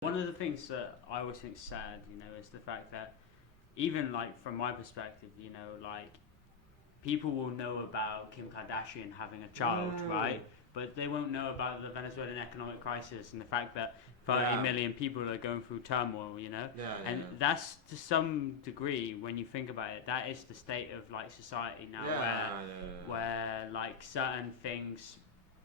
One of the things that I always think is sad, is the fact that even like from my perspective, like people will know about Kim Kardashian having a child, right? But they won't know about the Venezuelan economic crisis and the fact that 30 million people are going through turmoil, and that's to some degree, when you think about it, that is the state of like society now, where like certain things,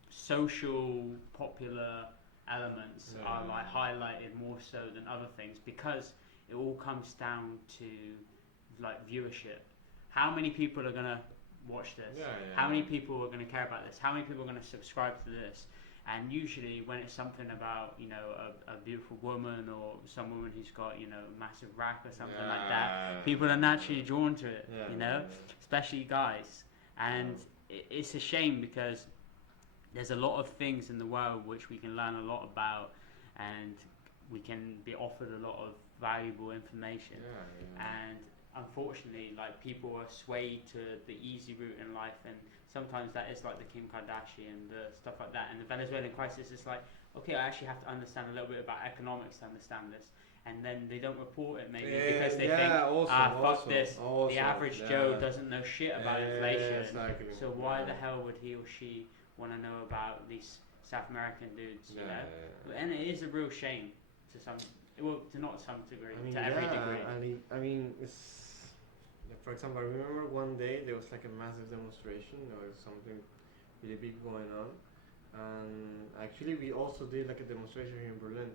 social, popular elements are like highlighted more so than other things, because it all comes down to like viewership. How many people are gonna watch this? How many people are gonna care about this? How many people are gonna subscribe to this? And usually when it's something about, a beautiful woman or some woman who's got, a massive rack or something like that, people are naturally drawn to it, especially guys. And it's a shame, because there's a lot of things in the world which we can learn a lot about, and we can be offered a lot of valuable information. And unfortunately, like, people are swayed to the easy route in life, and sometimes that is like the Kim Kardashian, the stuff like that. And the Venezuelan crisis is like, okay, I actually have to understand a little bit about economics to understand this. And then they don't report it, maybe because they think, fuck this, the average Joe doesn't know shit about inflation. Exactly. So why the hell would he or she want to know about these South American dudes, you know? And it is a real shame to some, well, to not some degree, to every degree. I mean, it's, like, for example, I remember one day there was like a massive demonstration, there was something really big going on, and actually we also did like a demonstration here in Berlin.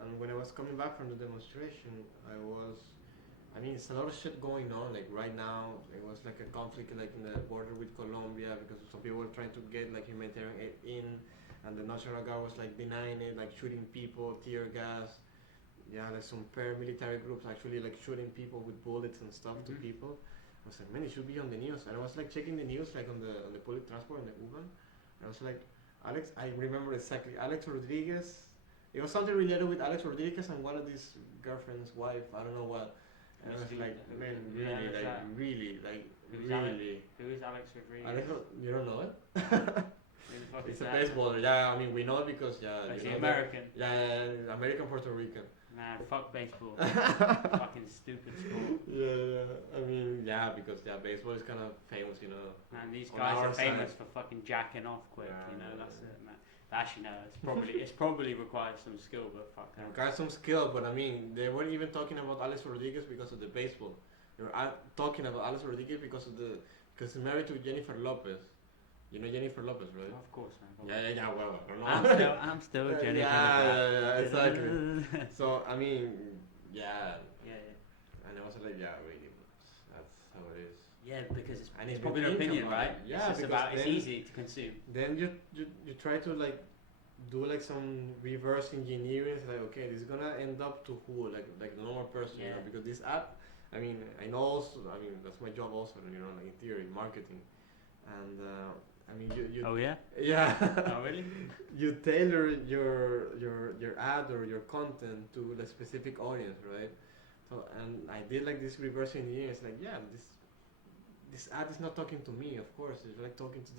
And when I was coming back from the demonstration, I mean, it's a lot of shit going on. Like right now, it was like a conflict like in the border with Colombia, because some people were trying to get like humanitarian aid in, and the National Guard was like denying it, like shooting people, tear gas. Yeah, like some paramilitary groups actually like shooting people with bullets and stuff to people. I was like, man, it should be on the news. And I was like checking the news like on the public transport in the U-Bahn. And I was like, I remember exactly, Alex Rodriguez. It was something related with Alex Rodriguez and one of his girlfriend's wife, I don't know what. And I was like, man, really. Who is Alex Rodriguez? You don't know it? It's a baseballer. Yeah, I mean, we know it because, is he American? American Puerto Rican. Man, fuck baseball. Fucking stupid sport. I mean, because baseball is kind of famous, you know. Man, these guys are famous for fucking jacking off quick, that's it, man. Actually, no, it's probably requires some skill, but fuck. It requires some skill, but I mean, they weren't even talking about Alex Rodriguez because of the baseball. They were talking about Alex Rodriguez because he's married to Jennifer Lopez. You know Jennifer Lopez, right? Of course, man. Well, I don't know. I'm still Jennifer. Exactly. So I mean, and I was like, really, that's how it is. Yeah, because it's popular opinion, right? Yeah, it's easy to consume. Then you try to like do like some reverse engineering. It's like, okay, this is gonna end up to who? Like the normal person, you know? Because this app, I mean, I know also, I mean, that's my job also, you know, like in theory, marketing, and I mean, you. Oh yeah. Yeah. Oh really? You tailor your ad or your content to a specific audience, right? So, and I did like this reverse engineering. It's like, this ad is not talking to me, of course. It's like talking to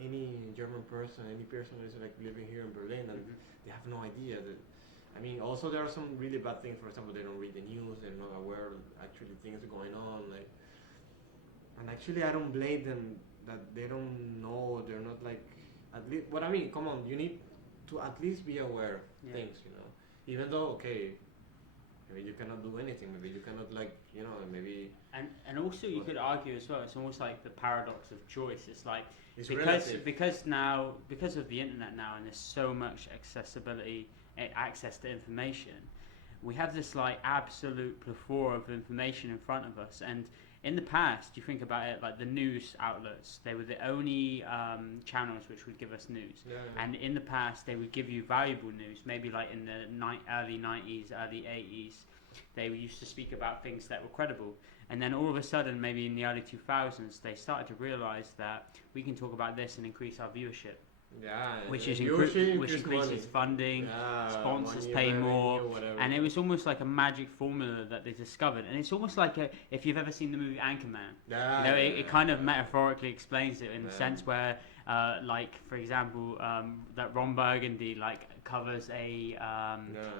any German person, any person who's like living here in Berlin, and they have no idea that. I mean, also there are some really bad things. For example, they don't read the news. They're not aware of actually things going on. Like, and actually, I don't blame them that they don't know. They're not like at least. But I mean, come on, you need to at least be aware of things, you know. Even though, okay, maybe you cannot do anything. Maybe you cannot, like, you know, maybe. And also you could argue as well. It's almost like the paradox of choice. It's like it's because of the internet now, and there's so much access to information. We have this like absolute plethora of information in front of us. And in the past, you think about it, like the news outlets, they were the only channels which would give us news. And in the past, they would give you valuable news. Maybe like in the early 90s, early 80s, they used to speak about things that were credible. And then all of a sudden, maybe in the early 2000s, they started to realize that we can talk about this and increase our viewership. Yeah, which and is which increases money. funding, Yeah, sponsors money, pay revenue, more, whatever. and it was almost like a magic formula that they discovered. And it's almost like if you've ever seen the movie Anchorman, Yeah, you know, yeah, it kind of metaphorically explains it in the Yeah. sense where, like for example, that Ron Burgundy like covers a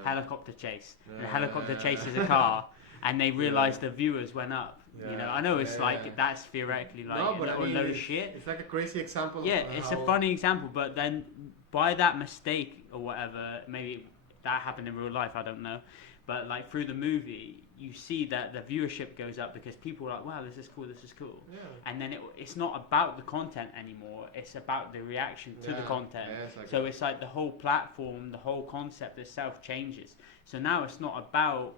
helicopter chase. And the helicopter chases a car, and they realize the viewers went up. You know, I know it's like that's theoretically like No, but a I mean, load of shit. it's like a crazy example. Yeah, of it's how a funny example, but then by that mistake or whatever, maybe that happened in real life, I don't know. But like through the movie, you see that the viewership goes up because people are like, wow, this is cool, this is cool. Yeah. And then it's not about the content anymore, it's about the reaction to the content. Yeah, exactly. So it's like the whole platform, the whole concept itself changes. So now it's not about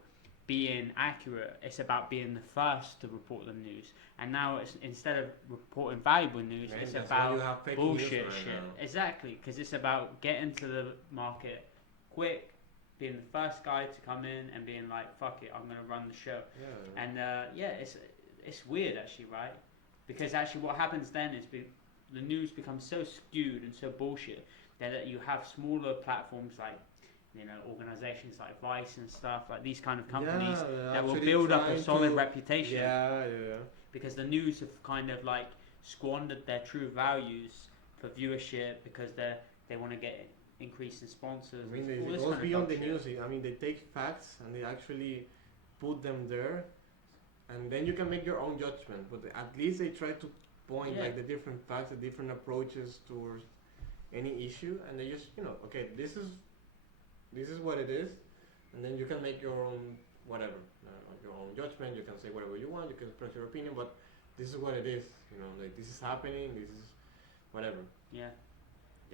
being accurate, it's about being the first to report the news. And now it's instead of reporting valuable news, it's that's why you about have fake bullshit news right shit. now. Exactly, because it's about getting to the market quick, being the first guy to come in and being like, fuck it, I'm gonna run the show. Yeah. And it's weird actually, right? Because actually what happens then is the news becomes so skewed and so bullshit that you have smaller platforms like, you know, organizations like Vice and stuff, like these kind of companies that will build up a solid reputation. Yeah. Because the news have kind of like squandered their true values for viewership because they want to get increase in sponsors. I mean, all it this goes kind of beyond the bullshit. news. I mean, they take facts and they actually put them there, and then you can make your own judgment. But at least they try to point like the different facts, the different approaches towards any issue, and they just, you know, okay, this is what it is, and then you can make your own whatever, your own judgment. You can say whatever you want. You can express your opinion, but this is what it is. You know, like this is happening. This is whatever. Yeah.